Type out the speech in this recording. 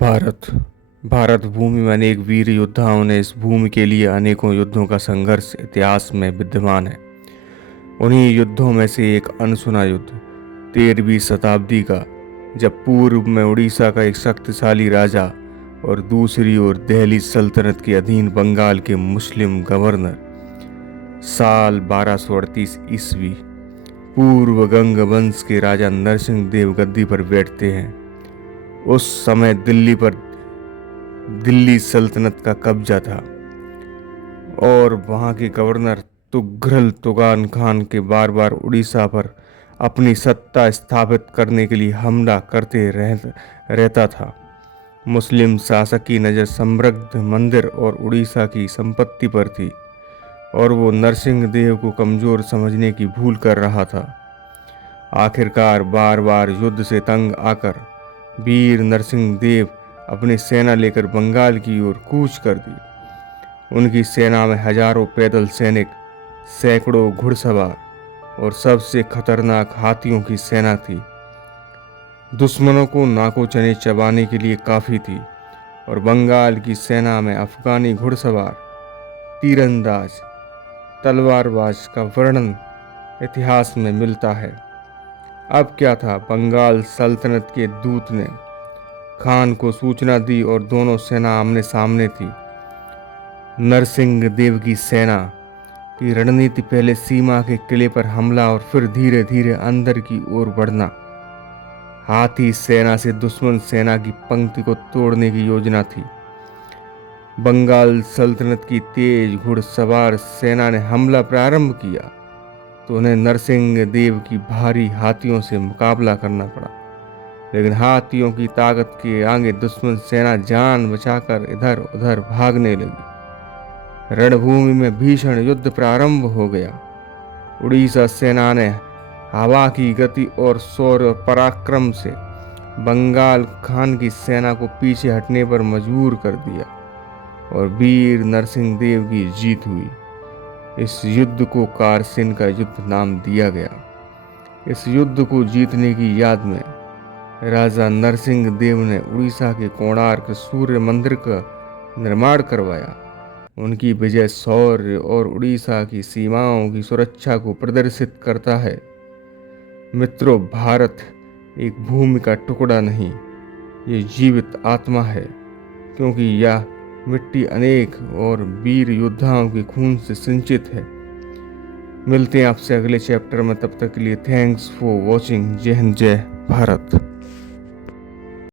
भारत भारत भूमि में अनेक वीर योद्धाओं ने इस भूमि के लिए अनेकों युद्धों का संघर्ष इतिहास में विद्यमान है। उन्हीं युद्धों में से एक अनसुना युद्ध 13वीं शताब्दी का, जब पूर्व में उड़ीसा का एक शक्तिशाली राजा और दूसरी ओर दिल्ली सल्तनत के अधीन बंगाल के मुस्लिम गवर्नर साल 1238 ईस्वी पूर्व गंग वंश के राजा नरसिंह देव गद्दी पर बैठते हैं। उस समय दिल्ली सल्तनत का कब्जा था और वहां के गवर्नर तुगलक तुगान खान के बार बार उड़ीसा पर अपनी सत्ता स्थापित करने के लिए हमला करते रहता था। मुस्लिम शासक की नज़र समृद्ध मंदिर और उड़ीसा की संपत्ति पर थी और वो नरसिंह देव को कमजोर समझने की भूल कर रहा था। आखिरकार बार बार युद्ध से तंग आकर वीर नरसिंह देव अपनी सेना लेकर बंगाल की ओर कूच कर दी। उनकी सेना में हजारों पैदल सैनिक, सैकड़ों घुड़सवार और सबसे खतरनाक हाथियों की सेना थी। दुश्मनों को नाको चने चबाने के लिए काफ़ी थी और बंगाल की सेना में अफगानी घुड़सवार, तीरंदाज, तलवारबाज का वर्णन इतिहास में मिलता है। अब क्या था, बंगाल सल्तनत के दूत ने खान को सूचना दी और दोनों सेना आमने सामने थी। नरसिंह देव की सेना की रणनीति पहले सीमा के किले पर हमला और फिर धीरे धीरे अंदर की ओर बढ़ना। हाथी सेना से दुश्मन सेना की पंक्ति को तोड़ने की योजना थी। बंगाल सल्तनत की तेज घुड़सवार सेना ने हमला प्रारंभ किया तो उन्हें नरसिंह देव की भारी हाथियों से मुकाबला करना पड़ा, लेकिन हाथियों की ताकत के आगे दुश्मन सेना जान बचाकर इधर उधर भागने लगी। रणभूमि में भीषण युद्ध प्रारंभ हो गया। उड़ीसा सेना ने हवा की गति और शौर्य पराक्रम से बंगाल खान की सेना को पीछे हटने पर मजबूर कर दिया और वीर नरसिंह देव की जीत हुई। इस युद्ध को कारसेन का युद्ध नाम दिया गया। इस युद्ध को जीतने की याद में राजा नरसिंह देव ने उड़ीसा के कोणार्क सूर्य मंदिर का निर्माण करवाया। उनकी विजय शौर्य और उड़ीसा की सीमाओं की सुरक्षा को प्रदर्शित करता है। मित्रों, भारत एक भूमि का टुकड़ा नहीं, ये जीवित आत्मा है, क्योंकि यह मिट्टी अनेक और वीर योद्धाओं के खून से सिंचित है। मिलते हैं आपसे अगले चैप्टर में, तब तक के लिए थैंक्स फॉर वॉचिंग। जय हिंद, जय भारत।